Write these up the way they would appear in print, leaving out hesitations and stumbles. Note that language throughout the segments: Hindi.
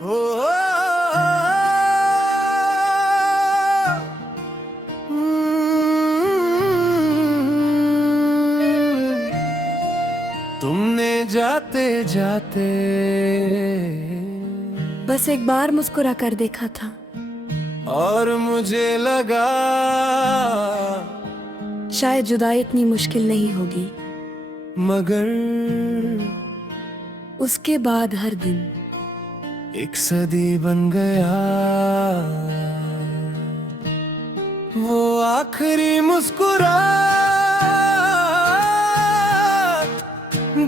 ओ, तुमने जाते जाते बस एक बार मुस्कुरा कर देखा था। और मुझे लगा शायद जुदाई इतनी मुश्किल नहीं होगी। मगर उसके बाद हर दिन एक सदी बन गया। वो आखिरी मुस्कुराहट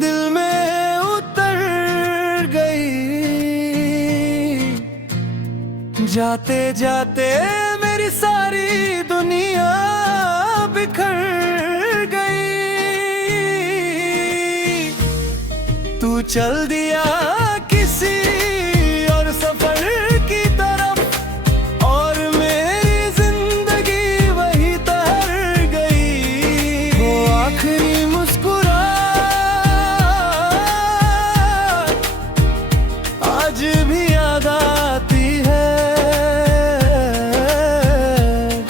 दिल में उतर गई। जाते जाते मेरी सारी दुनिया बिखर गई। तू चल दिया किसी और सफर की तरफ, और मेरी जिंदगी वही तैर गई। वो आखिरी मुस्कुराहट आज भी याद आती है।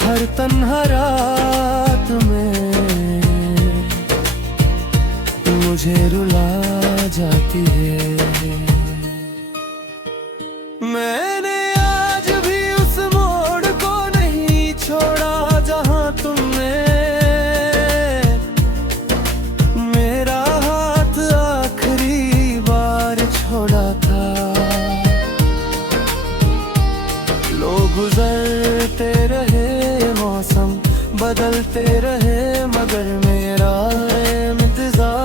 हर तन्हा रात में मुझे रुला जाती है। मैंने आज भी उस मोड़ को नहीं छोड़ा जहां तुमने मेरा हाथ आखिरी बार छोड़ा था। लोग गुजरते रहे, मौसम बदलते रहे, मगर मेरा इंतजार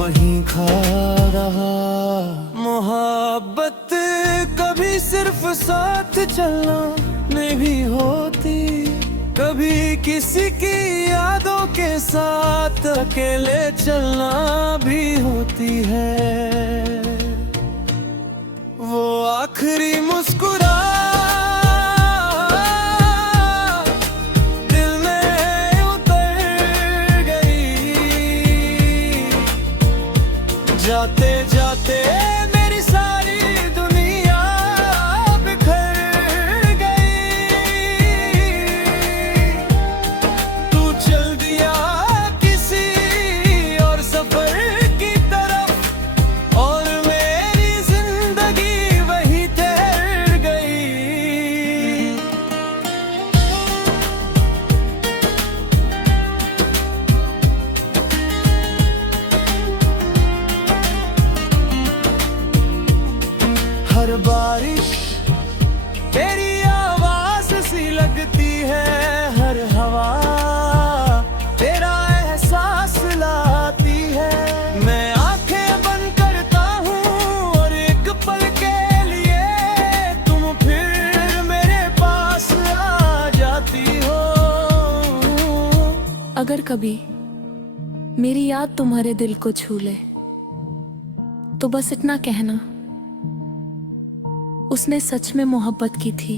वहीं खा रहा। मोहब्बत कभी सिर्फ साथ चलना में भी होती, कभी किसी की यादों के साथ अकेले चलना भी होती है। वो आखिरी मुस्कुराहट दिल में उतर गई। जाते जाते मेरी सारी दुनिया बिखर गई। तू चल दिया किसी और सफर की तरफ, और मेरी जिंदगी वही ठहर गई। हर बारिश तेरी आवाज सी लगती है, हर हवा तेरा एहसास लाती है। मैं आंखें बंद करता हूँ और एक पल के लिए तुम फिर मेरे पास आ जाती हो। अगर कभी मेरी याद तुम्हारे दिल को छू ले तो बस इतना कहना, उसने सच में मोहब्बत की थी।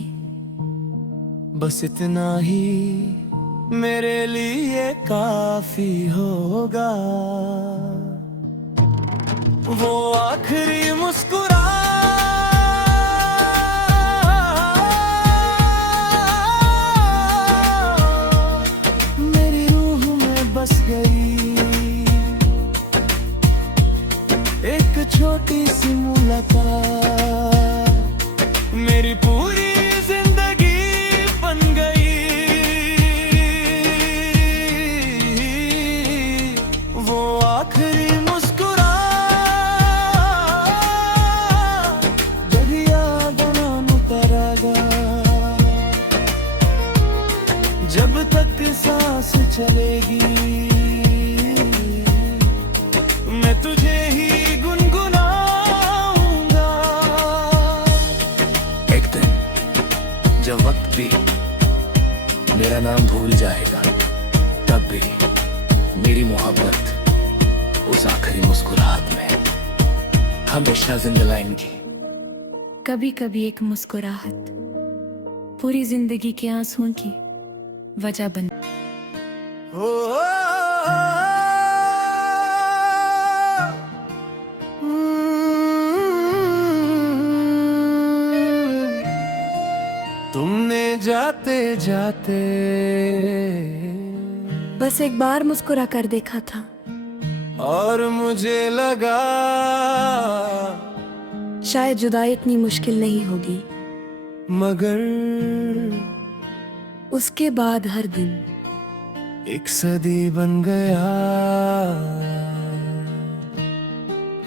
बस इतना ही मेरे लिए काफी होगा। वो आखिरी मुस्कुराहट मेरी रूह में बस गई। एक छोटी सी मुलाकात मेरी पूरी जिंदगी बन गई। वो आखिरी मुस्कुराहट दरिया बनान उतरेगा। जब तक सांस चलेगी मैं तुझे ही गुनगुनाऊंगा। एक दिन जब वक्त भी मेरा नाम भूल जाएगा, तब भी मेरी मोहब्बत उस आखिरी मुस्कुराहट में हमेशा जिंदा लाएंगी। कभी कभी एक मुस्कुराहट पूरी जिंदगी के आंसुओं की वजह बन। जाते जाते बस एक बार मुस्कुरा कर देखा था, और मुझे लगा शायद जुदाई इतनी मुश्किल नहीं होगी। मगर उसके बाद हर दिन एक सदी बन गया।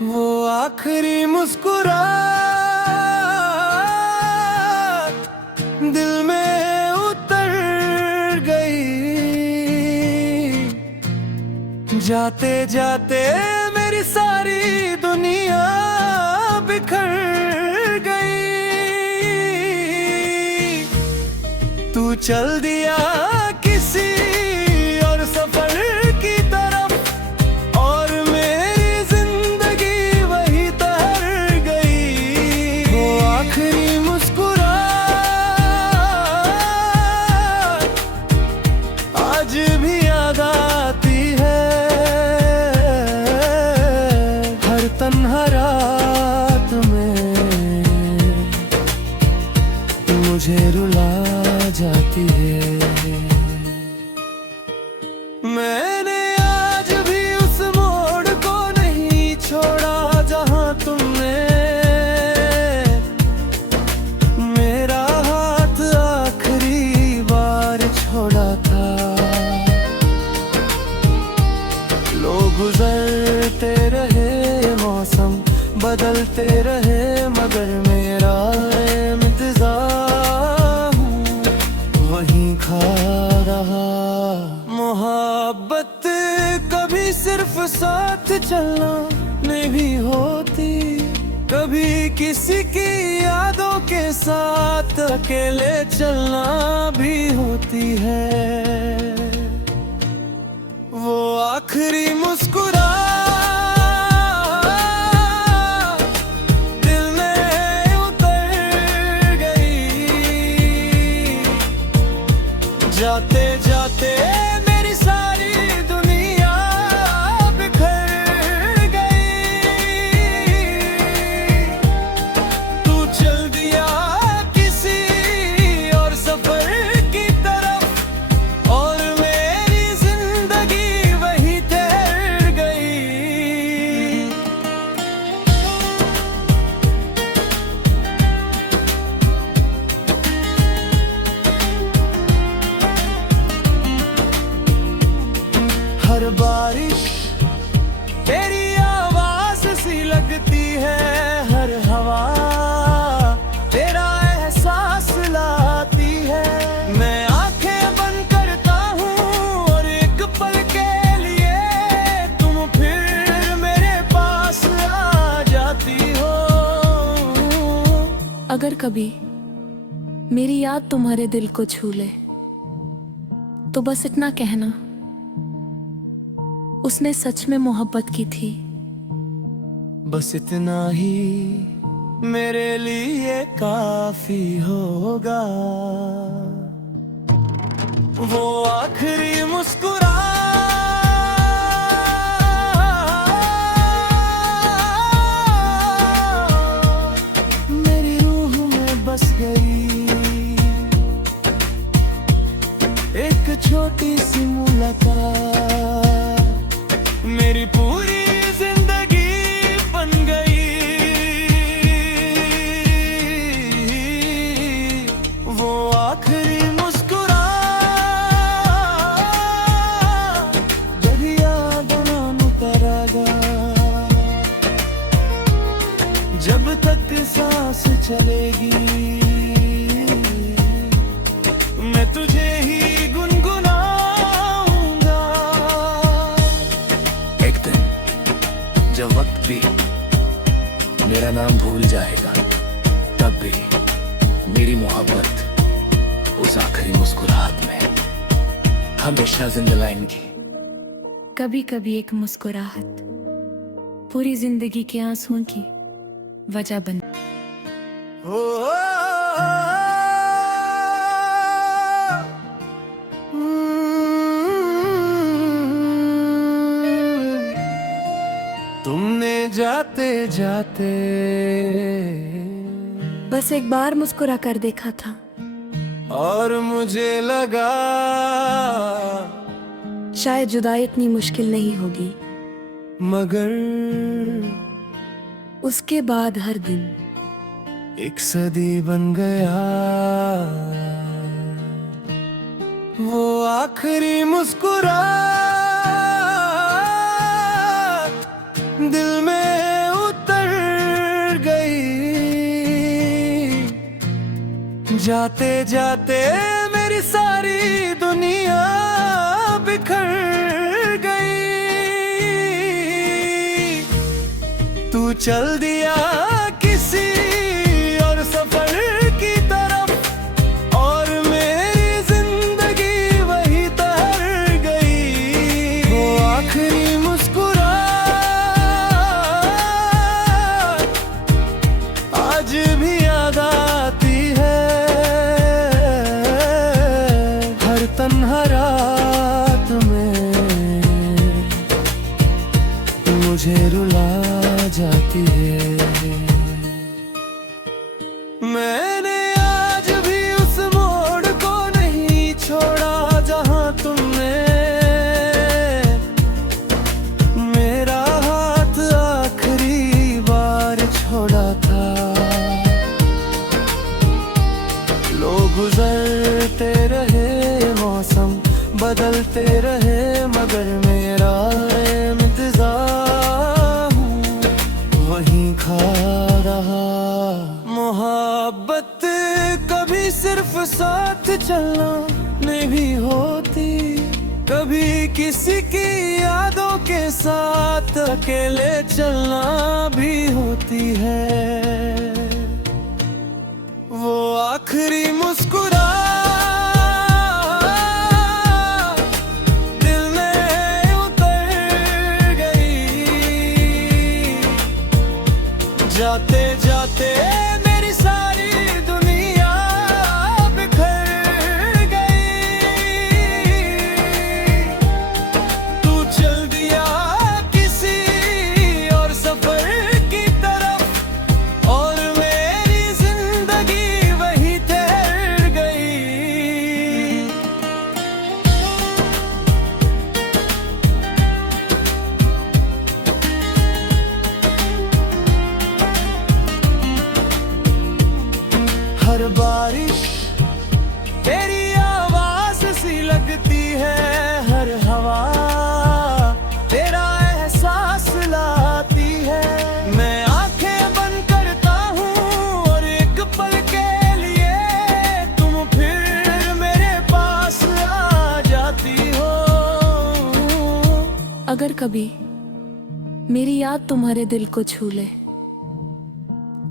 वो आखिरी मुस्कुराहट दिल में उतर गई। जाते जाते मेरी सारी दुनिया बिखर गई। तू चल दिया किसी और सफर की तरफ, और मेरी जिंदगी वही तैर गई। वो आखिरी मुस्कुराहट आज भी याद आती है। हर तन्हा रात में मुझे रुला जाती है। मैंने आज भी उस मोड़ को नहीं छोड़ा जहां तुमने मेरा हाथ आखिरी बार छोड़ा था। लोग गुजरते रहे, मौसम बदलते रहे, मगर मेरा इंतजार वहीं खा रहा। मोहब्बत कभी सिर्फ साथ चलना में भी होती, कभी किसी की यादों के साथ अकेले चलना भी होती है। वो आखिरी मुस्कुराहट दिल में उतर गई। जाते जाते मेरी सारी दुनिया बिखर गई। तू चल दिया किसी और सफर की तरफ, और मेरी जिंदगी वही ठहर गई। हर बारिश तेरी आवाज सी लगती है, हर हवा तेरा एहसास लाती है। मैं आंखें बंद करता हूँ और एक पल के लिए तुम फिर मेरे पास आ जाती हो। अगर कभी मेरी याद तुम्हारे दिल को छू ले तो बस इतना कहना, उसने सच में मोहब्बत की थी। बस इतना ही मेरे लिए काफी होगा। वो आखिरी मुस्कुराहट मेरी रूह में बस गई। एक छोटी सी मुलाकात मेरी पूरी जिंदगी बन गई। वो आखिरी मुस्कुराहट जब याद आनू करेगा। जब तक सांस चलेगी मैं तुझे ही गुनगुनाऊंगा। एक दिन जब वक्त भी मेरा नाम भूल जाएगा, तब भी मेरी मोहब्बत उस आखिरी मुस्कुराहट में हमेशा जिंदा लाएंगी। कभी कभी एक मुस्कुराहट पूरी जिंदगी के आंसुओं की वजह बन। तुमने जाते जाते बस एक बार मुस्कुरा कर देखा था, और मुझे लगा शायद जुदाई इतनी मुश्किल नहीं होगी, मगर उसके बाद हर दिन एक सदी बन गया। वो आखिरी मुस्कुराहट दिल में उतर गई। जाते जाते मेरी सारी दुनिया बिखर गई। तू चल दिया किसी और सफर की तरफ, और मेरी जिंदगी वही तैर गई। वो आखिरी मुस्कुराहट आज भी याद आती है। हर तन्हा रात में मुझे रुला जाती है। मैंने आज भी उस मोड़ को नहीं छोड़ा जहां तुमने मेरा हाथ आखिरी बार छोड़ा था। लोग गुजरते रहे, मौसम बदलते रहे, मगर मेरा इंतजार वहीं खा रहा। मोहब्बत कभी सिर्फ साथ चलना में भी होती, कभी किसी की यादों के साथ अकेले चलना भी होती है। वो आखिरी मुस्कुराहट दिल में उतर गई। जाते जाते मेरी सारी दुनिया बिखर गई। तू चल दिया किसी और सफर की तरफ, और मेरी जिंदगी वही ठहर गई। हर बारिश तेरी आवाज सी लगती है, हर हवा तेरा एहसास लाती है। मैं आंखें बंद करता हूँ और एक पल के लिए तुम फिर मेरे पास आ जाती हो। अगर कभी मेरी याद तुम्हारे दिल को छू ले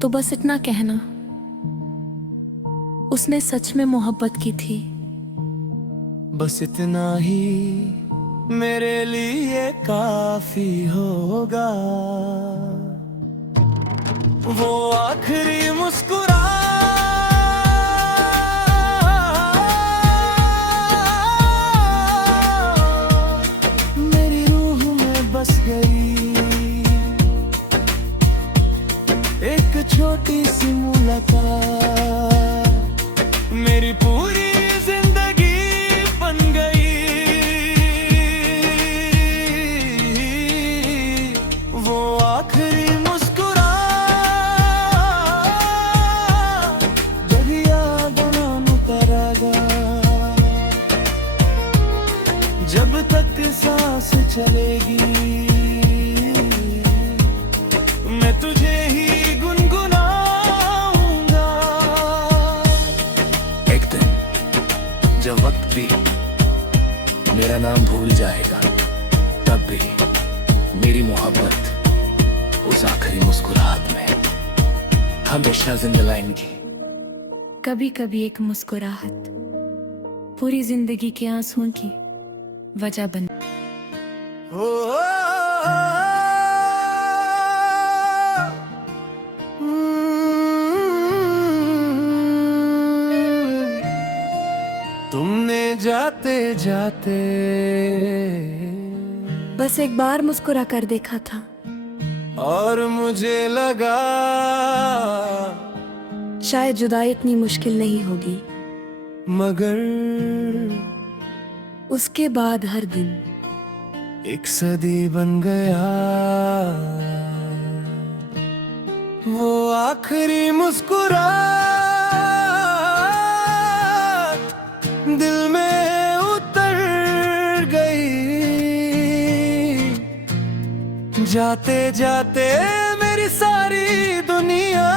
तो बस इतना कहना, उसने सच में मोहब्बत की थी। बस इतना ही मेरे लिए काफी होगा। वो आखिरी मुस्कुराहट मेरी रूह में बस गई। एक छोटी सी मुलाकात मेरी पूरी जिंदगी बन गई। वो आखिरी मुस्कुराहट दरिया बनान उतरेगा। जब तक सांस चलेगी मैं तुझे ही गुनगुनाऊंगा। एक दिन जब वक्त भी मेरा नाम भूल जाएगा, तब भी मेरी मोहब्बत उस आखिरी मुस्कुराहट में हमेशा जिंदा लाएंगी। कभी कभी एक मुस्कुराहट पूरी जिंदगी के आंसुओं की वजह बन। तुमने जाते जाते बस एक बार मुस्कुरा कर देखा था, और मुझे लगा शायद जुदाई इतनी मुश्किल नहीं होगी, मगर उसके बाद हर दिन एक सदी बन गया। वो आखिरी मुस्कुराहट दिल में उतर गई। जाते जाते मेरी सारी दुनिया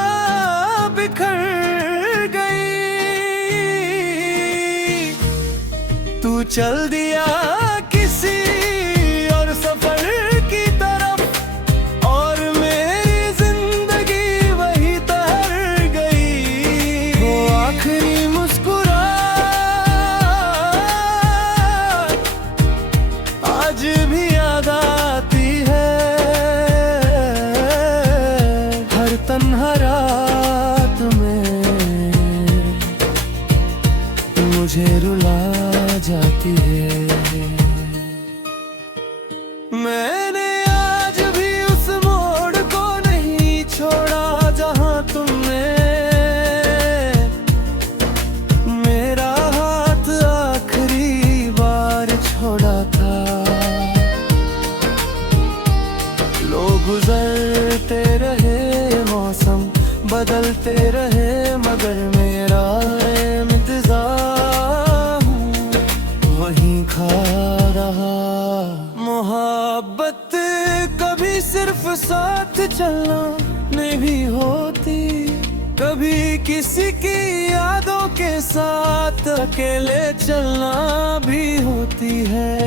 बिखर गई। तू चल दिया किसी और सफर की तरफ, और मेरी जिंदगी वही तैर गई। वो आखिरी मुस्कुराहट आज भी याद आती है। हर तन्हा रात में मुझे रुला जाती है। मैंने आज भी उस मोड़ को नहीं छोड़ा जहां तुमने मेरा हाथ आखिरी बार छोड़ा था। लोग गुजरते रहे, मौसम बदलते रहे, मगर मेरा इंतजार वहीं खा रहा। मोहब्बत कभी सिर्फ साथ चलना नहीं भी होती, कभी किसी की यादों के साथ अकेले चलना भी होती है।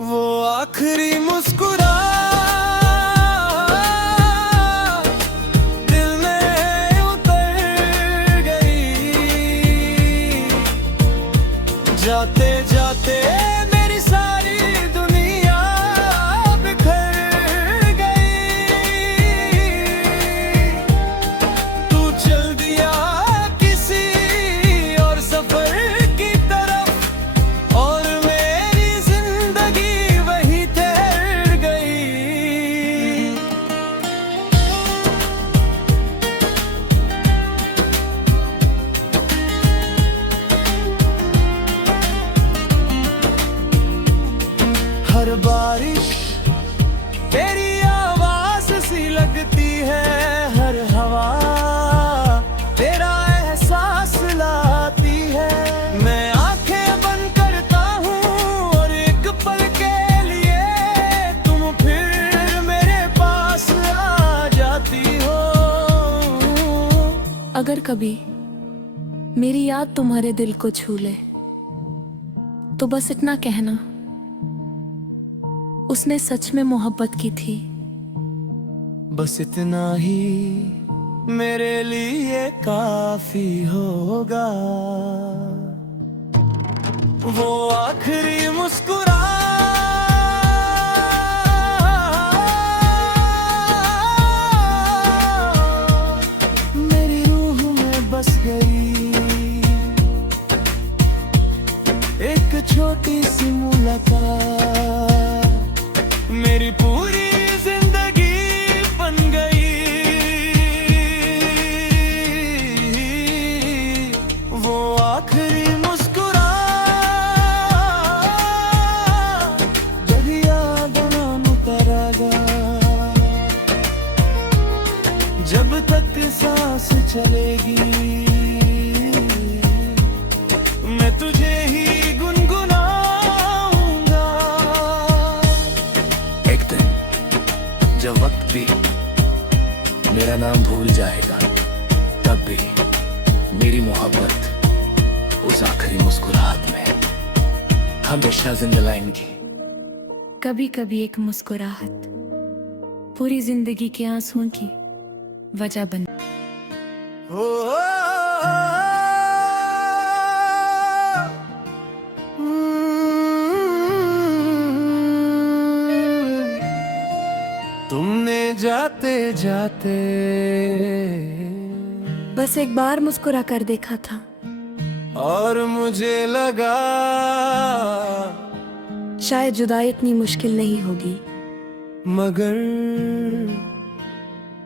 वो आखिरी मुस्कुराहट दिल में उतर गई। जाते जाते मेरी सारी दुनिया बिखर गई। तू चल दिया किसी और सफर की तरफ, और मेरी जिंदगी वही ठहर गई। हर बारिश तेरी आवाज सी लगती है, हर हवा तेरा एहसास लाती है। मैं आंखें बंद करता हूँ और एक पल के लिए तुम फिर मेरे पास आ जाती हो। अगर कभी मेरी याद तुम्हारे दिल को छू ले तो बस इतना कहना, उसने सच में मोहब्बत की थी। बस इतना ही मेरे लिए काफी होगा। वो आखिरी मुस्कुराहट मेरी रूह में बस गई। एक छोटी सी मुलाकात मेरी पूरी जिंदगी बन गई। वो आखिरी मुस्कुराहट जब याद ना उतरेगा, जब तक सांस चलेगी मैं तुझे ही गुनगुनाऊंगा। एक दिन जब वक्त भी मेरा नाम भूल जाएगा, तब भी मेरी मोहब्बत उस आखिरी मुस्कुराहट में हमेशा जिंदा लाएंगी। कभी कभी एक मुस्कुराहट पूरी जिंदगी के आंसुओं की वजह बन। तुमने जाते जाते बस एक बार मुस्कुरा कर देखा था, और मुझे लगा शायद जुदाई इतनी मुश्किल नहीं होगी। मगर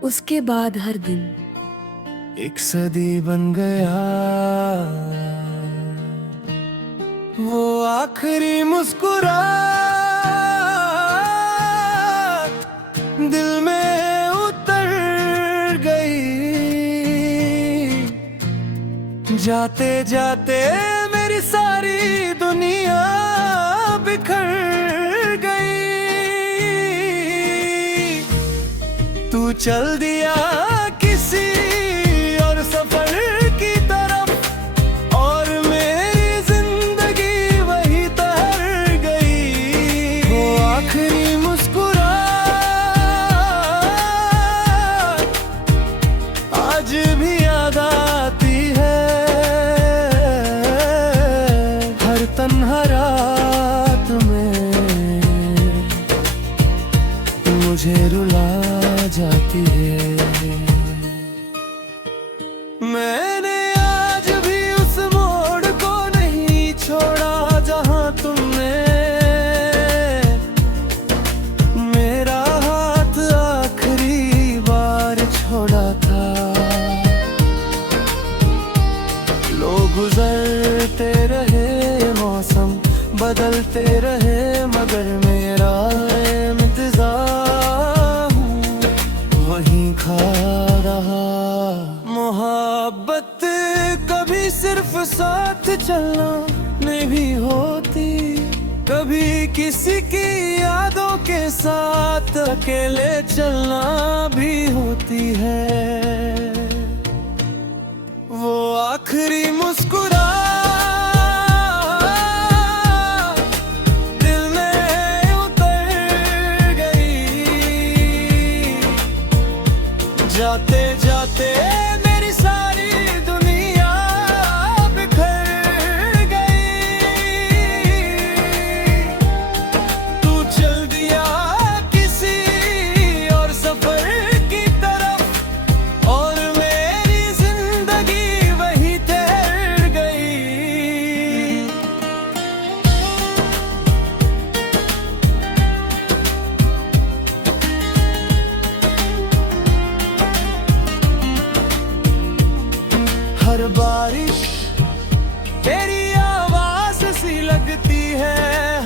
उसके बाद हर दिन एक सदी बन गया वो आखिरी मुस्कुराहट दिल में उतर गई। जाते जाते मेरी सारी दुनिया बिखर गई। तू चल दिया किसी और सफर की तरफ और मेरी जिंदगी वही ठहर गई। वो आखिरी मुस्कुराहट आज भी याद आती है। हर तन्हा रात में मुझे रुला जाती है। मैंने आज भी उस मोड़ को नहीं छोड़ा जहां तुमने मेरा हाथ आखिरी बार छोड़ा था। लोग गुजरते रहे, मौसम बदलते रहे, मगर मेरा इंतजार वहीं खा रहा। मोहब्बत कभी सिर्फ साथ चलना में भी होती, कभी किसी की यादों के साथ अकेले चलना भी होती है। वो आखिरी मुस्कुराहट दिल में उतर गई। जाते जाते मेरी सारी दुनिया बिखर गई। तू चल दिया किसी और सफर की तरफ और मेरी जिंदगी वही ठहर गई। हर बारिश तेरी आवाज सी लगती है,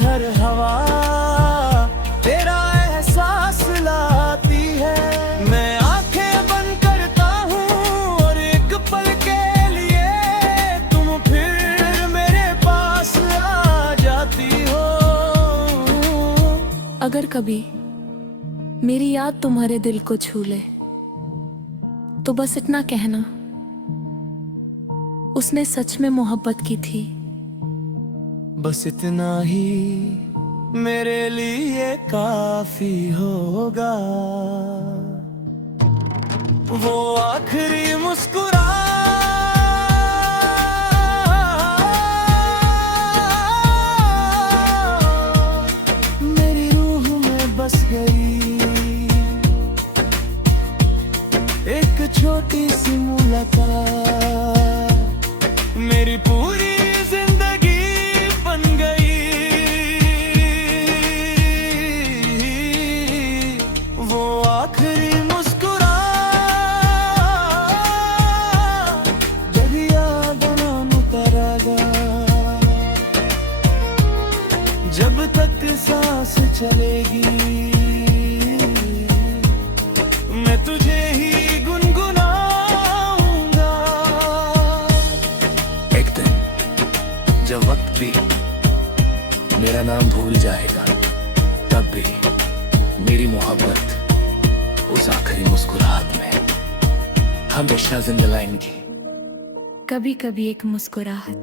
हर हवा तेरा एहसास लाती है। मैं आंखें बंद करता हूँ और एक पल के लिए तुम फिर मेरे पास आ जाती हो। अगर कभी मेरी याद तुम्हारे दिल को छू ले तो बस इतना कहना, उसने सच में मोहब्बत की थी। बस इतना ही मेरे लिए काफी होगा। वो आखिरी मुस्कुराहट मेरी रूह में बस गई। एक छोटी सी मुलाकात मेरी पूरी जिंदगी बन गई। वो आखिरी मुस्कुराहट जब याद नाम उतरेगा, जब तक सांस चलेगी मैं तुझे ही गुनगुनाऊंगा। एक दिन जब वक्त भी मेरा नाम भूल जाएगा, तब भी मेरी मोहब्बत उस आखिरी मुस्कुराहट में हमेशा जिंदा लाएंगी। कभी कभी एक मुस्कुराहट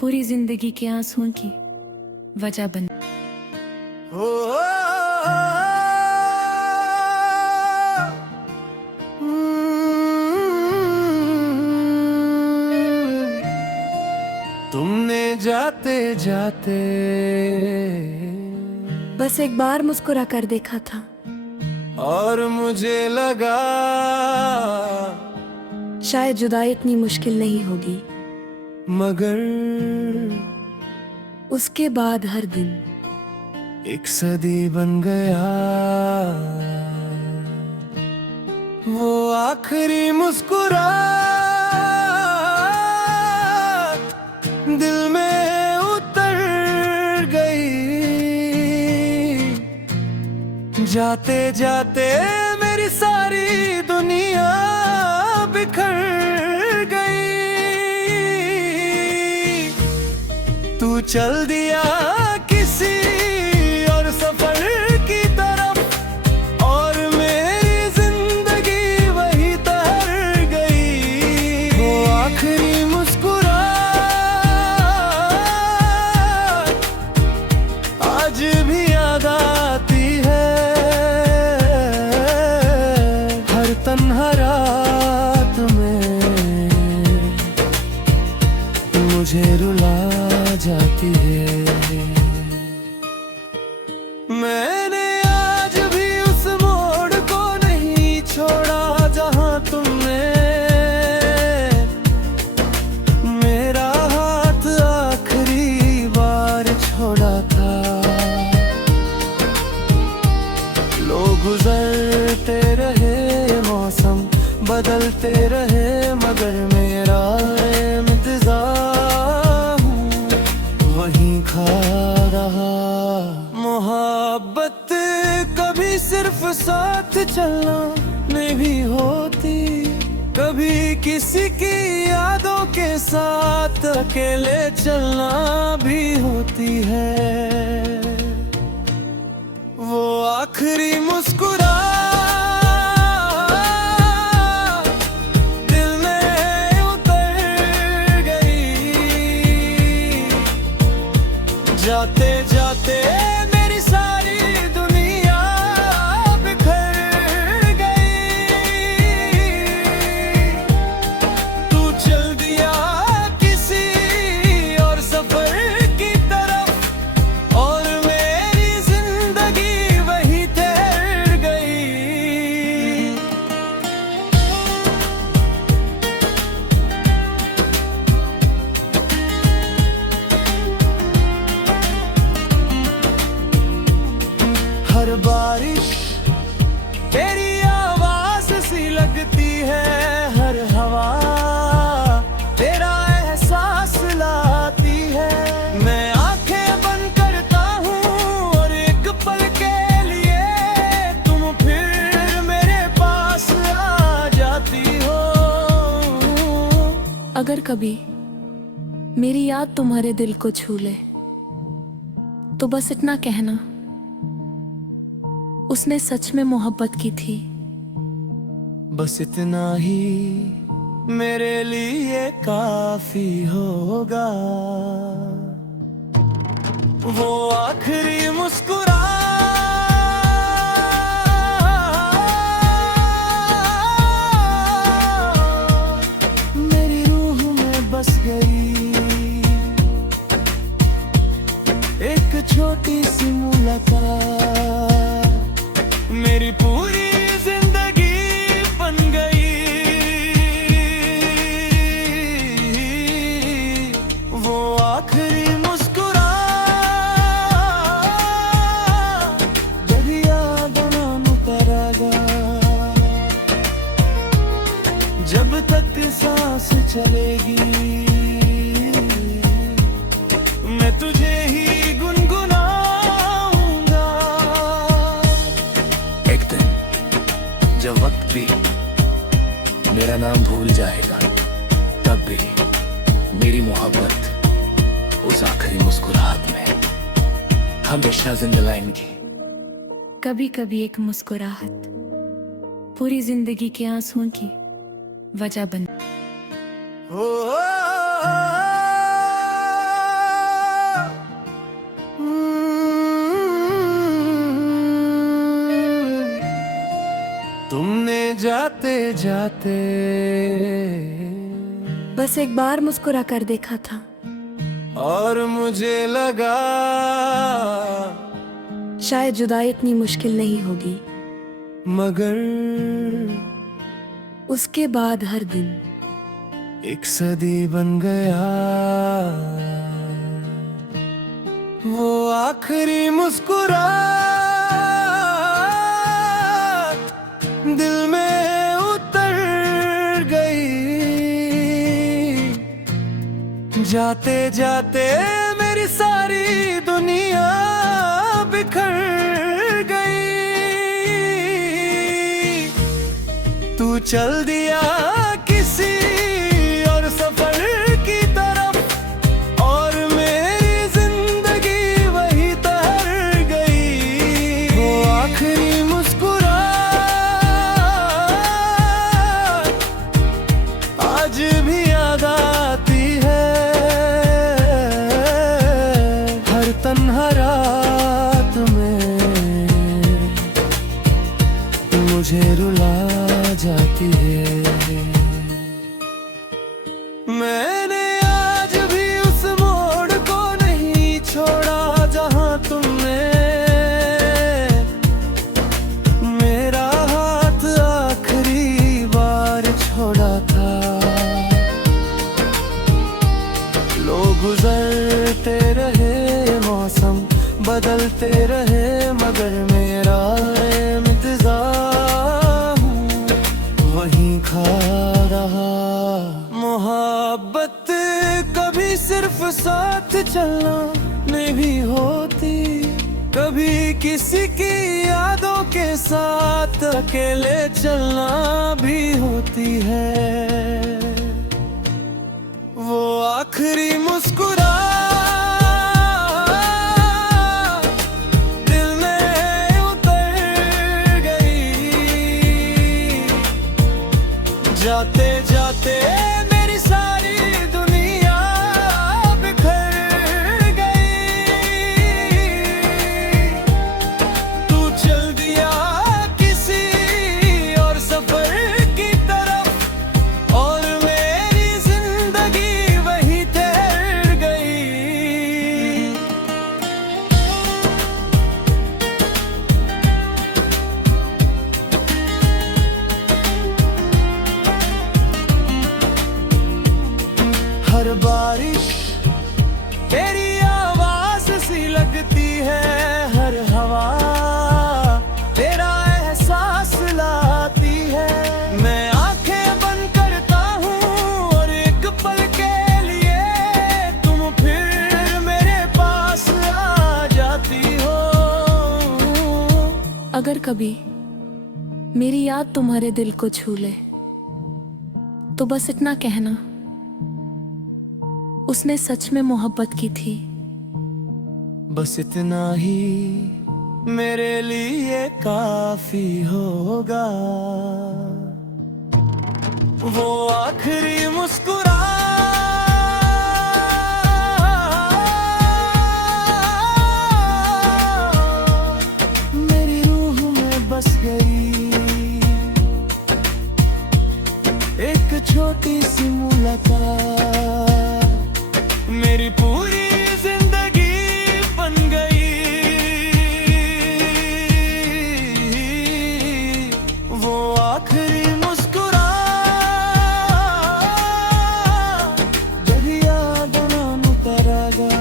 पूरी जिंदगी के आंसुओं की वजह बन। तुमने जाते जाते बस एक बार मुस्कुरा कर देखा था और मुझे लगा शायद जुदाई इतनी मुश्किल नहीं होगी, मगर उसके बाद हर दिन एक सदी बन गया वो आखिरी मुस्कुराहट दिल में उतर गई। जाते जाते मेरी सारी दुनिया बिखर गई। तू चल दिया किसी और सफर की तरफ, और मेरी जिंदगी वही तैर गई। वो आखिरी मुस्कुराहट आज भी याद आती है। हर तन्हा रात में मुझे रुला जाती है। मैंने आज भी उस मोड़ को नहीं छोड़ा जहां तुमने मेरा हाथ आखिरी बार छोड़ा था। लोग गुजरते रहे, मौसम बदलते रहे, मगर मेरा इंतजार वहीं खा रहा। मोहब्बत कभी सिर्फ साथ चलना में भी होती, कभी किसी की यादों के साथ अकेले चलना भी होती है। वो आखिरी मुस्कुराहट दिल में उतर गई। जाते जाते मेरी सारी दुनिया बिखर गई। तू चल दिया किसी और सफर की तरफ, और मेरी जिंदगी वही ठहर गई। हर बारिश तेरी आवाज सी लगती है, हर हवा तेरा एहसास लाती है। मैं आंखें बंद करता हूँ और एक पल के लिए तुम फिर मेरे पास आ जाती हो। अगर कभी मेरी याद तुम्हारे दिल को छू ले तो बस इतना कहना, उसने सच में मोहब्बत की थी। बस इतना ही मेरे लिए काफी होगा। वो आखिरी मुस्कुराहट मेरी रूह में बस गई। एक छोटी सी मुलाकात मेरी पूरी जिंदगी बन गई। वो आखिरी मुस्कुराहट जब याद नाम उतरेगा, जब तक सांस चलेगी मैं तुझे ही गुनगुनाऊंगा। एक दिन जब वक्त भी मेरा नाम भूल जाएगा, तब भी मेरी मोहब्बत उस आखिरी मुस्कुराहट में हमेशा जिंदा लाएंगी। कभी कभी एक मुस्कुराहट पूरी जिंदगी के आंसुओं की वजह बन। तुमने जाते जाते बस एक बार मुस्कुरा कर देखा था, और मुझे लगा शायद जुदाई इतनी मुश्किल नहीं होगी। मगर उसके बाद हर दिन एक सदी बन गया। वो आखिरी मुस्कुराहट दिल में जाते जाते मेरी सारी दुनिया बिखर गई। तू चल दिया किसी और सफर की तरफ, और मेरी जिंदगी वही तैर गई। वो आखिरी मुस्कुराहट आज भी याद आती है। हर तन्हा रात में मुझे रुला जाती है। मैंने आज भी उस मोड़ को नहीं छोड़ा जहां तुमने मेरा हाथ आखिरी बार छोड़ा था। लोग गुजरते रहे, मौसम बदलते रहे, मगर मेरा इंतजार वहीं खा रहा। मोहब्बत कभी सिर्फ साथ चलना में भी होती, कभी किसी की यादों के साथ अकेले चलना भी होती है। वो आखिरी मुस्कुराहट दिल में उतर गई। जाते जाते मेरी सारी दुनिया बिखर गई। तू चल दिया किसी और सफर की तरफ, और मेरी जिंदगी वही तैर गई। हर बारिश तेरी आवाज सी लगती है, हर हवा तेरा एहसास लाती है। मैं आंखें बंद करता हूँ और एक पल के लिए तुम फिर मेरे पास आ जाती हो। अगर कभी मेरी याद तुम्हारे दिल को छू ले तो बस इतना कहना, उसने सच में मोहब्बत की थी। बस इतना ही मेरे लिए काफी होगा। वो आखिरी मुस्कुराहट मेरी रूह में बस गई। एक छोटी सी मुलाकात मेरी पूरी जिंदगी बन गई। वो आखिरी मुस्कुराहट दरिया बनान उतरेगा।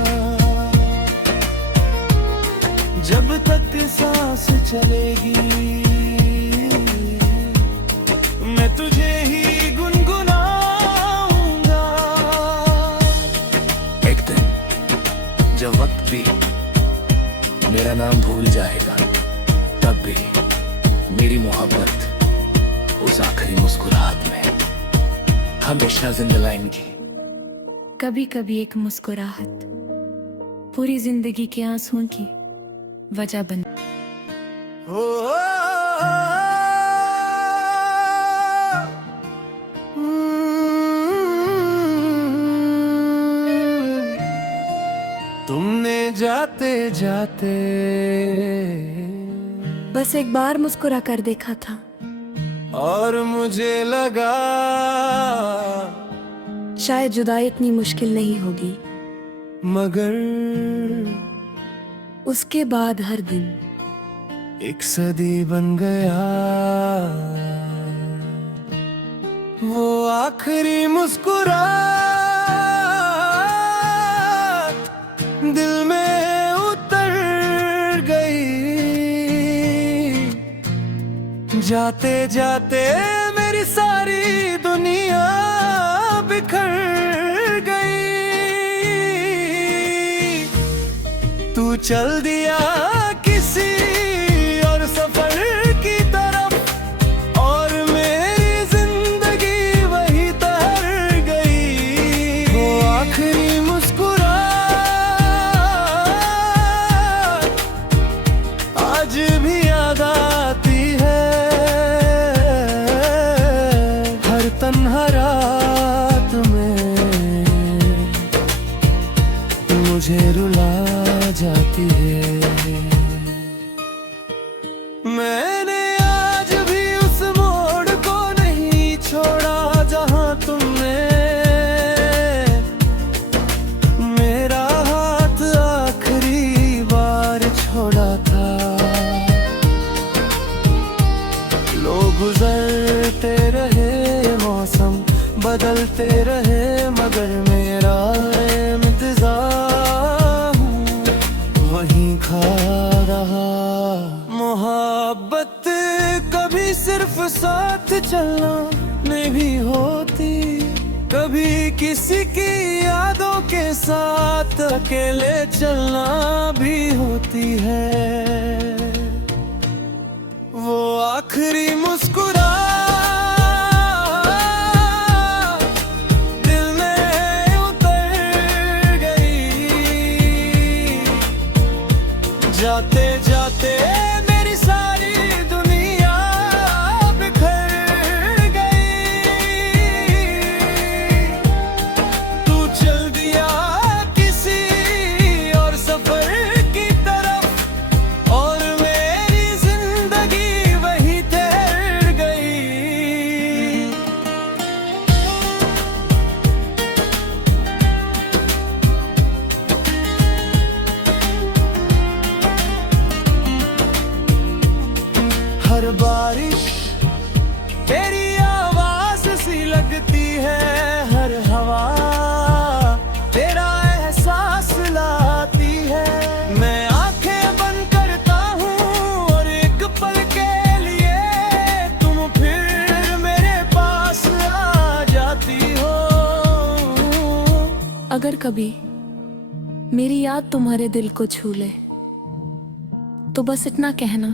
जब तक सांस चलेगी मैं तुझे ही गुनगुनाऊंगा। एक दिन जब वक्त भी मेरा नाम भूल जाएगा, तब भी मेरी मोहब्बत उस आखिरी मुस्कुराहट में हमेशा जिंदा लाएंगी। कभी कभी एक मुस्कुराहट पूरी जिंदगी के आंसुओं की वजह बन। तुमने जाते जाते बस एक बार मुस्कुरा कर देखा था, और मुझे लगा शायद जुदाई इतनी मुश्किल नहीं होगी। मगर उसके बाद हर दिन एक सदी बन गया। वो आखिरी मुस्कुराहट दिल में उतर गई। जाते जाते मेरी सारी दुनिया बिखर गई। चल दिया किसी और सफर की तरफ, और मेरी जिंदगी वही ठहर गई। वो आखिरी मुस्कुराहट आज भी याद आती है, हर तन्हा रात में मुझे रुला जाती है। मैंने आज भी उस मोड़ को नहीं छोड़ा जहां तुमने मेरा हाथ आखिरी बार छोड़ा था। लोग गुजरते रहे, मौसम बदलते रहे, मगर मेरा इंतजार वहीं खा रहा। मोहब्बत कभी सिर्फ साथ चलना में भी होती, कभी किसी की यादों के साथ अकेले चलना भी होती है। वो आखिरी मुस्कुराहट दिल में उतर गई, जाते जाते मेरी सारी दुनिया बिखर गई। तू चल दिया किसी और सफर की तरफ, और मेरी जिंदगी वही ठहर गई। हर बारिश तेरी आवाज सी लगती है, हर हवा तेरा एहसास लाती है। मैं आंखें बंद करता हूँ और एक पल के लिए तुम फिर मेरे पास आ जाती हो। अगर कभी मेरी याद तुम्हारे दिल को छू ले तो बस इतना कहना,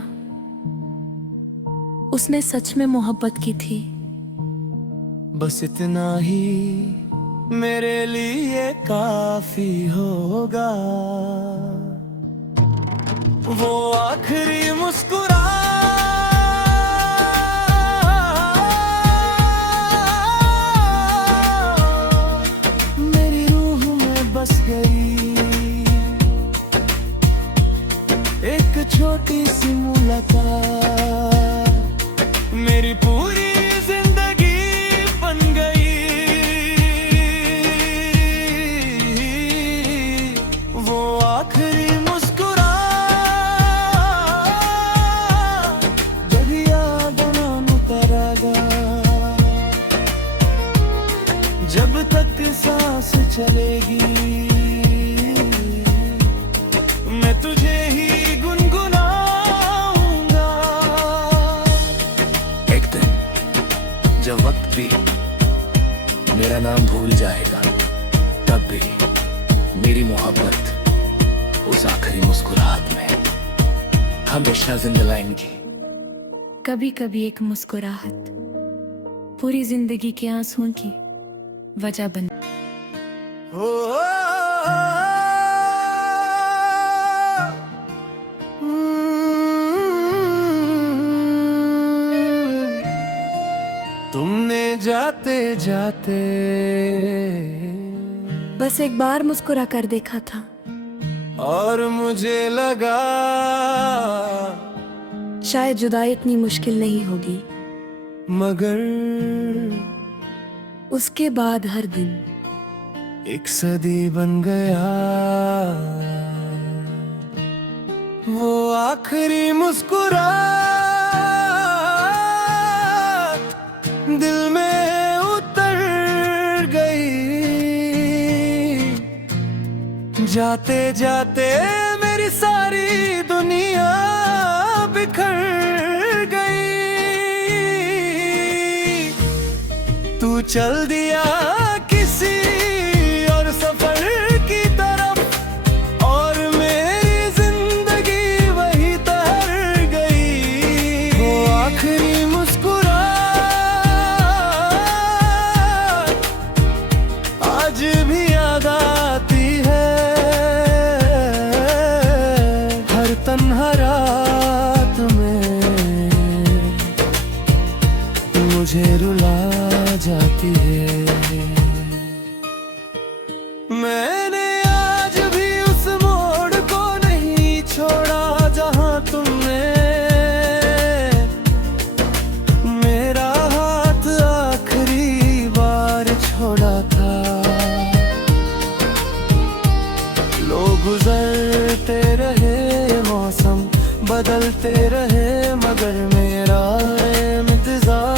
उसने सच में मोहब्बत की थी। बस इतना ही मेरे लिए काफी होगा। वो आखिरी मुस्कुराहट मेरी रूह में बस गई। एक छोटी सी मुलाकात मेरी पूरी जिंदगी बन गई। वो आखिरी मुस्कुराहट जब याद ना करेगा, जब तक सांस चलेगी मैं तुझे ही गुनगुनाऊंगा। एक दिन जब वक्त भी मेरा नाम भूल जाएगा, तब भी मेरी मोहब्बत उस आखिरी मुस्कुराहट में हमेशा जिंदा लाएंगी। कभी कभी एक मुस्कुराहट पूरी जिंदगी के आंसुओं की वजह बन। तुमने जाते जाते बस एक बार मुस्कुरा कर देखा था, और मुझे लगा शायद जुदाई इतनी मुश्किल नहीं होगी। मगर उसके बाद हर दिन एक सदी बन गया। वो आखिरी मुस्कुराहट दिल में उतर गई। जाते जाते मेरी सारी दुनिया बिखर गई। तू चल दिया किसी और सफर की तरफ, और मेरी मुझे रुला जाती है। मैंने आज भी उस मोड़ को नहीं छोड़ा जहां तुमने मेरा हाथ आखिरी बार छोड़ा था। लोग गुजरते रहे, मौसम बदलते रहे, मगर मेरा इंतजार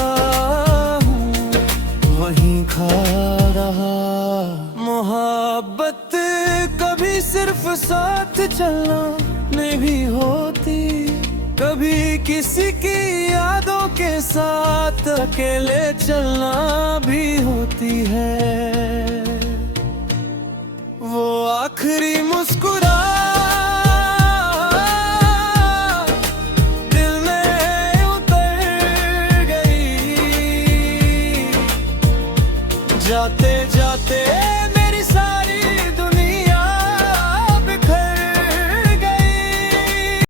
वहीं खा रहा। मोहब्बत कभी सिर्फ साथ चलना में भी होती, कभी किसी की यादों के साथ अकेले चलना भी होती है। वो आखिरी मुस्कुराहट दिल में उतर गई, जाते